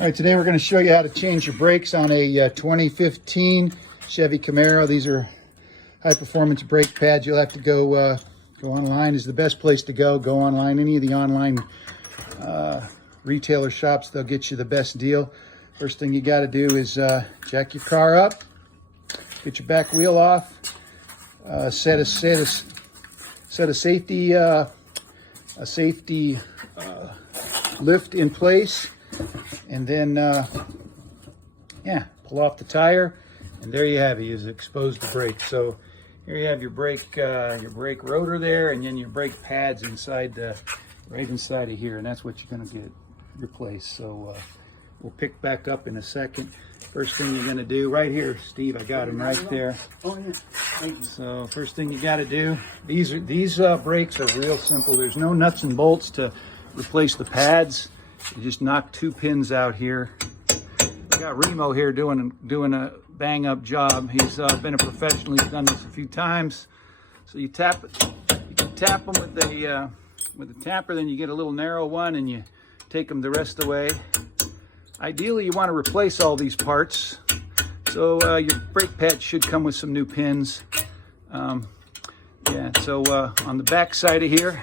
All right, today we're going to show you how to change your brakes on a 2015 Chevy Camaro. These are high-performance brake pads. You'll have to go online is the best place to go. Go online. Any of the online retailer shops, they'll get you the best deal. First thing you got to do is jack your car up, get your back wheel off, set a safety lift in place, and then pull off the tire, and there you have it. Is exposed the brake. So here you have your brake rotor there, and then your brake pads inside right inside of here, and that's what you're going to get replaced. So we'll pick back up in a second. First thing you're going to do right here, Steve, I got him right there. Oh yeah. Thank you. So first thing you got to do, these brakes are real simple. There's no nuts and bolts to replace the pads. You just knock 2 pins out here. We got Remo here doing a bang up job. He's been a professional. He's done this a few times. So you tap it. You can tap them with a tapper. Then you get a little narrow one, and you take them the rest of the way. Ideally, you want to replace all these parts. So your brake pads should come with some new pins. So on the back side of here,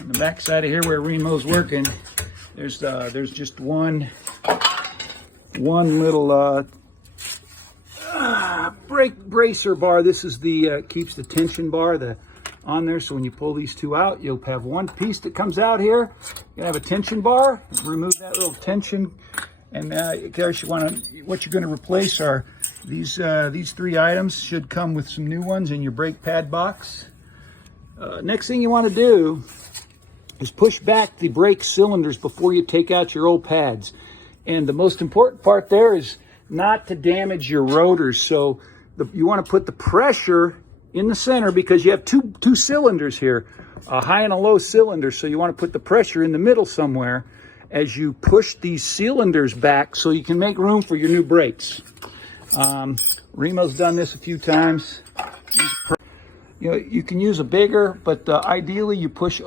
where Remo's working, there's just one little brake bracer bar. This is the keeps the tension bar on there. So when you pull these two out, you'll have one piece that comes out here. You have a tension bar. Remove that little tension, and of course what you're going to replace are these 3 items. Should come with some new ones in your brake pad box. Next thing you want to do is push back the brake cylinders before you take out your old pads. And the most important part there is not to damage your rotors. So you want to put the pressure in the center, because you have two cylinders here, a high and a low cylinder. So you want to put the pressure in the middle somewhere as you push these cylinders back so you can make room for your new brakes. Remo's done this a few times. You know, you can use a bigger, but ideally you push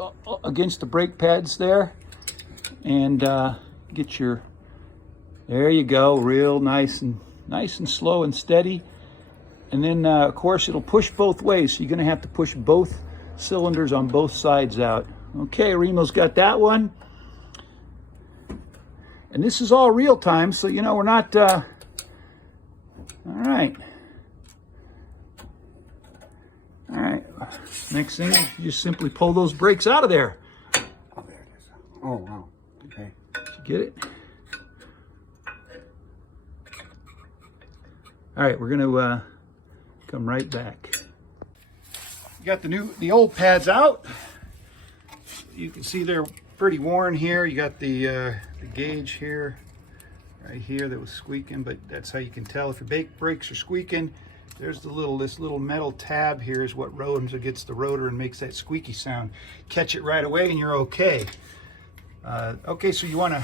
against the brake pads there, and get your, there you go, real nice and slow and steady. And then of course it'll push both ways, so you're going to have to push both cylinders on both sides out. Okay, Remo's got that one, and this is all real time, so you know we're not all right. Next thing, you just simply pull those brakes out of there. Oh, there it is. Oh, wow. Okay. Did you get it? All right, we're going to come right back. You got the old pads out. You can see they're pretty worn here. You got the gauge here, right here, that was squeaking, but that's how you can tell if your brakes are squeaking. There's this little metal tab here is what rams against the rotor and makes that squeaky sound. Catch it right away and you're okay. Okay, so you want to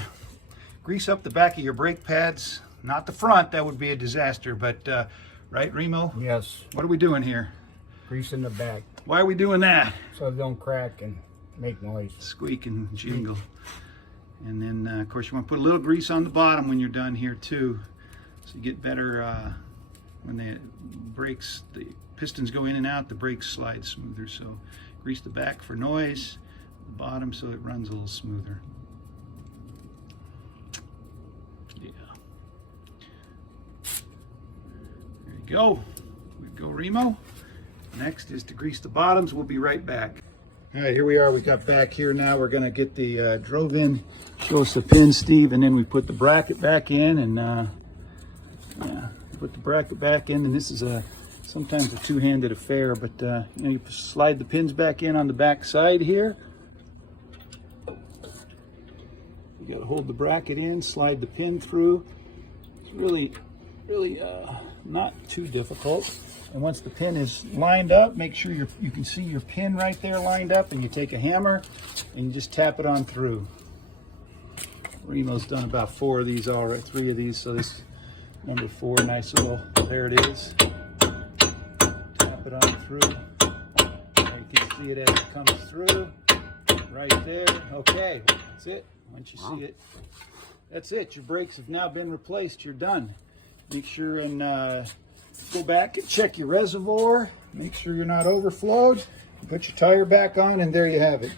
grease up the back of your brake pads, not the front. That would be a disaster, but right, Remo? Yes. What are we doing here? Greasing the back. Why are we doing that? So they don't crack and make noise. Squeak and jingle. And then, of course, you want to put a little grease on the bottom when you're done here too, so you get better. When the pistons go in and out, the brakes slide smoother. So grease the back for noise, the bottom so it runs a little smoother. Yeah. There you go. We go, Remo. Next is to grease the bottoms. We'll be right back. All right, here we are. We got back here now. We're going to get the drove-in. Show us the pin, Steve, and then we put the bracket back in, and put the bracket back in. And this is sometimes a two-handed affair, but you slide the pins back in on the back side here. You got to hold the bracket in, slide the pin through. It's really not too difficult. And once the pin is lined up, make sure you can see your pin right there lined up, and you take a hammer and you just tap it on through. Remo's done about 4 of these already, 3 of these, so this number 4, nice little, there it is. Tap it on through. There you can see it as it comes through. Right there. Okay, that's it. Once you see it, That's it. Your brakes have now been replaced. You're done. Make sure and go back and check your reservoir. Make sure you're not overflowed. Put your tire back on, and there you have it.